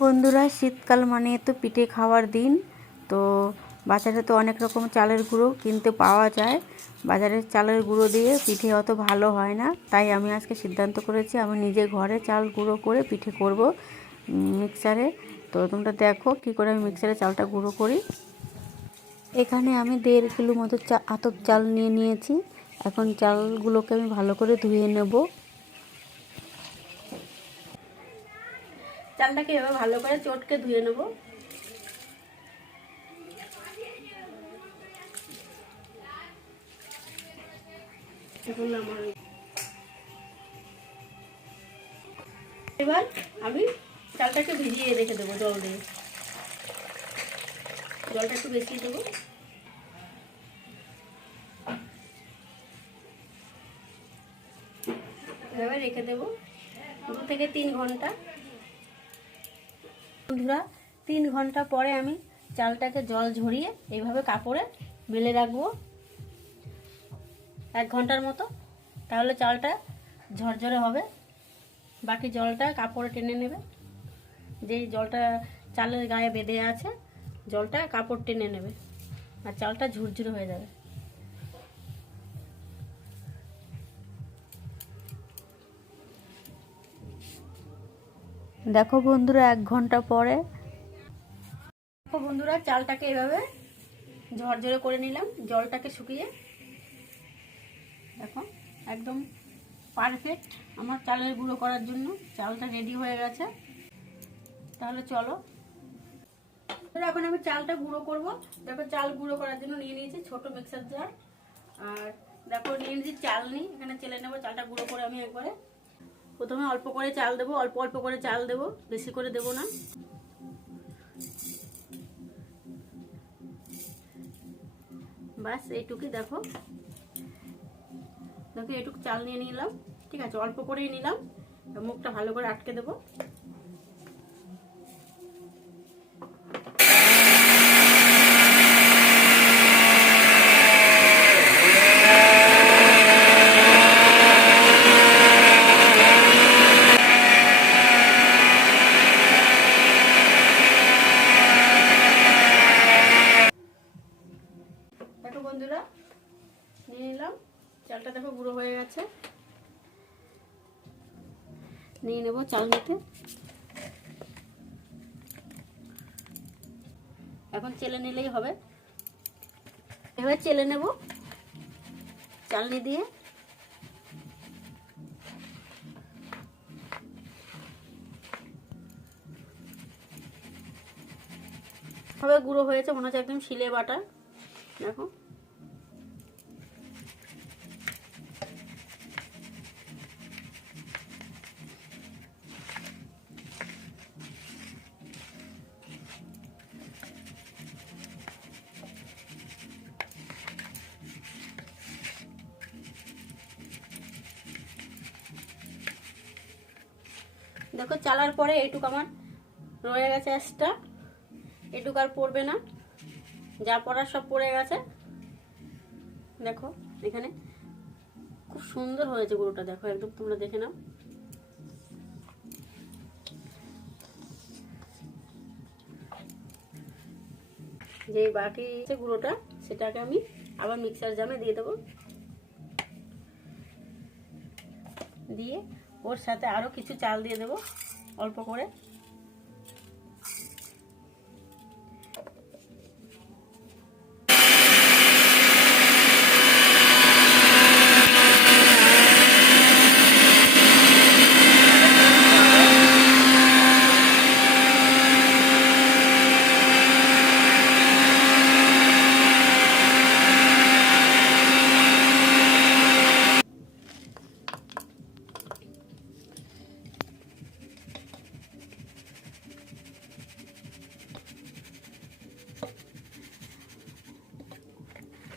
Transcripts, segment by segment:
বন্ধুরা, শীতকাল মানে তো পিঠে খাওয়ার দিন। তো বাজারে তো অনেক রকম চালের গুঁড়ো কিনতে পাওয়া যায়। বাজারের চালের গুঁড়ো দিয়ে পিঠে অত ভালো হয় না। তাই আমি আজকে সিদ্ধান্ত করেছি, আমি নিজে ঘরে চাল গুঁড়ো করে পিঠে করব মিক্সারে। তো তোমরা দেখো কী করে আমি মিক্সারে চালটা গুঁড়ো করি। এখানে আমি দেড় কিলো মতো চা, আতপ চাল নিয়ে নিয়েছি। এখন চালগুলোকে আমি ভালো করে ধুয়ে নেব। চালটাকে এভাবে ভালো করে চটকে ধুয়ে নেব। এবার আমি চালটাকে ভিজিয়ে রেখে দেবো জল দিয়ে। জলটা একটু বেশি দেবো। এভাবে রেখে দেবো। দু থেকে তিন ঘণ্টা। বন্ধুরা, তিন ঘণ্টা পরে আমি চালটাকে জল ঝরিয়ে এইভাবে কাপড়ে মেলে রাখব। এক ঘণ্টার মতো। তাহলে চালটা ঝরঝরে হবে। বাকি জলটা কাপড়ে টেনে নেবে। যেই জলটা চালের গায়ে বেঁধে আছে, জলটা কাপড় টেনে নেবে। আর চালটা ঝুরঝুরে হয়ে যাবে। দেখো বন্ধুরা, এক ঘণ্টা পরে। দেখো বন্ধুরা, চালটাকে এভাবে ঝরঝরে করে নিলাম, জলটাকে শুকিয়ে। দেখো, একদম পারফেক্ট আমার চালের গুঁড়ো করার জন্য। চালটা রেডি হয়ে গেছে। তাহলে চলো। এখন আমি চালটা গুঁড়ো করব। দেখো, চাল গুঁড়ো করার জন্য নিয়ে নিয়েছি ছোট মিক্সার জার আর দেখো, নিয়ে নিয়েছি চাল নিই এখানে চেলে নেব, চালটা গুঁড়ো করে আমি একবারে প্রথমে অল্প করে চাল দেবো, অল্প অল্প করে চাল দেবো, বেশি করে দেবো না। বাস এইটুকুই দেখো। দেখো এটুকু চাল নিয়ে নিলাম, ঠিক আছে? অল্প করেই নিলাম, মুখটা ভালো করে আটকে দেবো দেখো বন্ধুরা নিয়ে নিলাম গুঁড়ো হয়ে গেছে। নিয়ে নেব চাল নিতে এখন চেলে নিলেই হবে। এবার চেলে নেব চালনি দিয়ে। হবে গুঁড়ো হয়েছে, মনে হচ্ছে একদম শিলে বাটা। দেখো। দেখো, চালার পরে এইটুকু আমার রয়ে গেছে এক্সট্রা এটুকু আর পড়বে না। যা পড়ার সব পড়ে গেছে। দেখো, এখানে খুব সুন্দর হয়েছে গুঁড়োটা দেখো, একদম তোমরা দেখে নাও। যে বাকি যে গুঁড়োটা, সেটাকে আমি আবার মিক্সার জামে দিয়ে দেবো। দিয়ে ওর সাথে আরও কিছু চাল দিয়ে দেবো অল্প করে।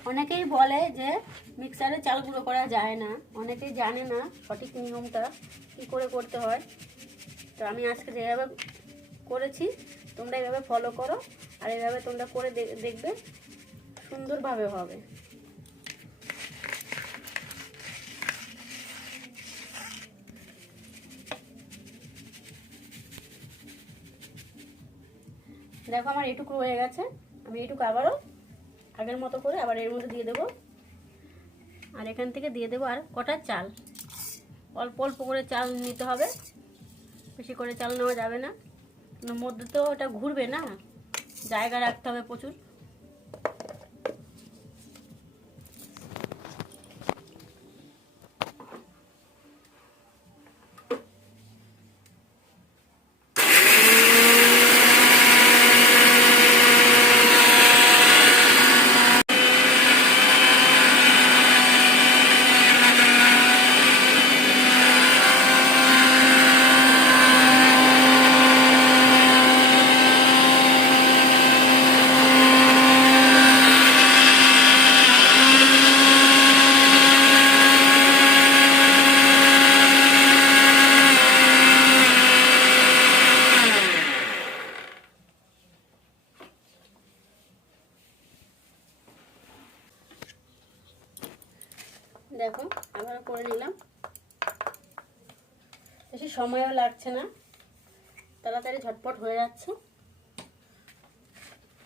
অনেকেই বলে যে মিক্সারে চাল গুঁড়ো করা যায় না। অনেকেই জানে না সঠিক নিয়মটা, কী করে করতে হয়। তো আমি আজকে যেভাবে করেছি, তোমরা এভাবে ফলো করো, আর এভাবে তোমরা করে দেখবে, সুন্দরভাবে হবে। দেখো আমার এটুকু হয়ে গেছে, আমি এটুকু আবারও আগের মতো করে আবার এর মধ্যে দিয়ে দেবো। আর এখান থেকে দিয়ে দেবো আর কটা চাল। অল্প অল্প করে চাল নিতে হবে। বেশি করে চাল নেওয়া যাবে না। মধ্যে তো ওটা ঘুরবে না। জায়গা রাখতে হবে প্রচুর দেখো আবার করে নিলাম বেশি সময়ও লাগছে না। তাড়াতাড়ি ঝটপট হয়ে যাচ্ছে।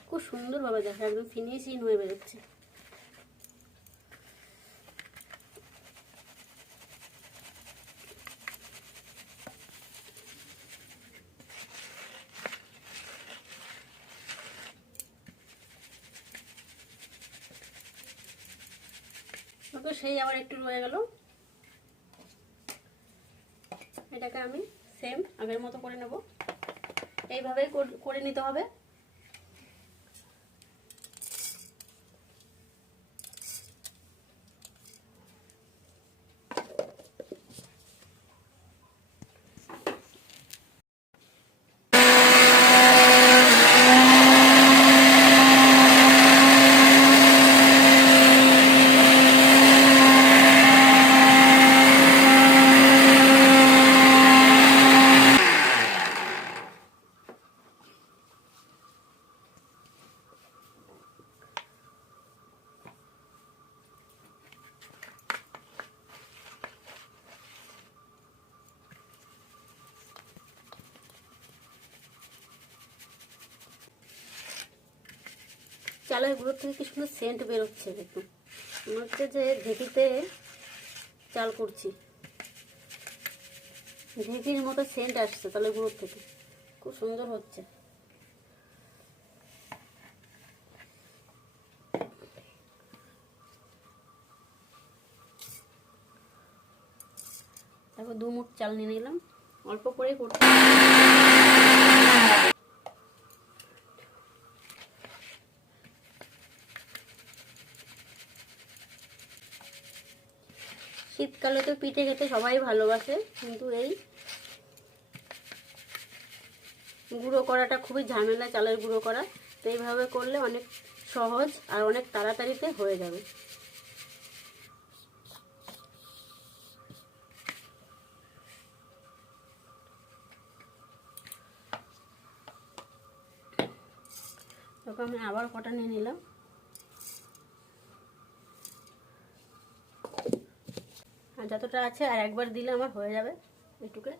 খুব সুন্দরভাবে দেখো, একদম ফিনিশিং হয়ে বেরোচ্ছে। সেই আবার একটু রয়ে গেল। এটাকে আমি সেম আগের মতো করে নেব। এইভাবেই কর- নিতে হবে। চালের গুঁড়ো থেকে কি সুন্দর সেন্ট বেরোচ্ছে দেখুন। মনে হচ্ছে যে ঢেকিতে চাল করছি। ঢেকির মতো সেন্ট আসছে চালের গুঁড়োর থেকে। খুব সুন্দর হচ্ছে। তারপর দু মুঠ চাল নিয়ে নিলাম। অল্প করেই করতে শীতকালে তো পিঠে খেতে সবাই ভালোবাসে, কিন্তু এই গুঁড়ো করাটা খুবই ঝামেলা, চালের গুঁড়ো করা। তো এইভাবে করলে অনেক সহজ আর অনেক তাড়াতাড়িতে হয়ে যাবে। তখন আমি আবার কটা নিয়ে নিলাম। যতটা আছে আর একবার দিলে আমার হয়ে যাবে। এটুকে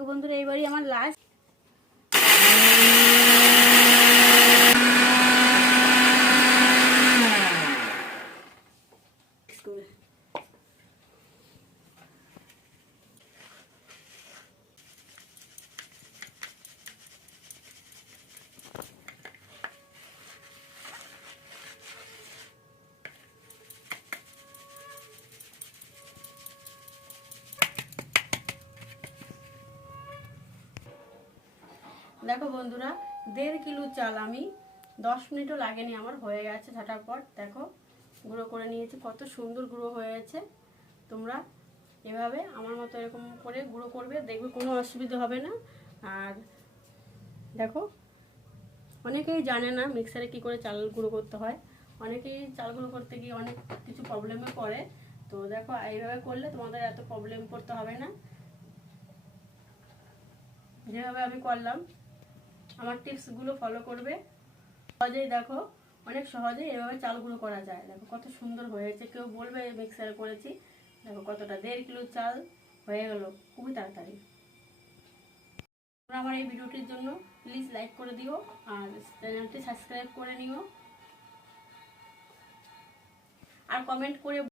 দেখো বন্ধুরা এইবারই আমার লাস্ট দেখো বন্ধুরা, দেড় কিলো চাল আমি, দশ মিনিটও লাগেনি, আমার হয়ে গেছে ঝাঁটার দেখো, গুঁড়ো করে নিয়েছি, কত সুন্দর গুঁড়ো হয়েছে। তোমরা এভাবে আমার মতো এরকম করে গুঁড়ো করবে, দেখবে কোনো অসুবিধা হবে না। আর দেখো, অনেকেই জানে না মিক্সারে কি করে চাল গুঁড়ো করতে হয়। অনেকেই চাল গুঁড়ো করতে গিয়ে অনেক কিছু প্রবলেমে পড়ে। তো দেখো, এইভাবে করলে তোমাদের এত প্রবলেম করতে হবে না। যেভাবে আমি করলাম আমার টিপসগুলো ফলো করবে। সহজেই দেখো, অনেক সহজেই এভাবে চাল গুঁড়ো করা যায়। দেখো কত সুন্দর হয়েছে। কেউ বলবে মিক্সারে করেছি। দেখো কতটা দেড় কিলো চাল হয়ে গেল। খুবই তাড়াতাড়ি। তোমরা আমার এই ভিডিওটির জন্য প্লিজ লাইক করে দিও আর চ্যানেলটি সাবস্ক্রাইব করে নিও। আর কমেন্ট করে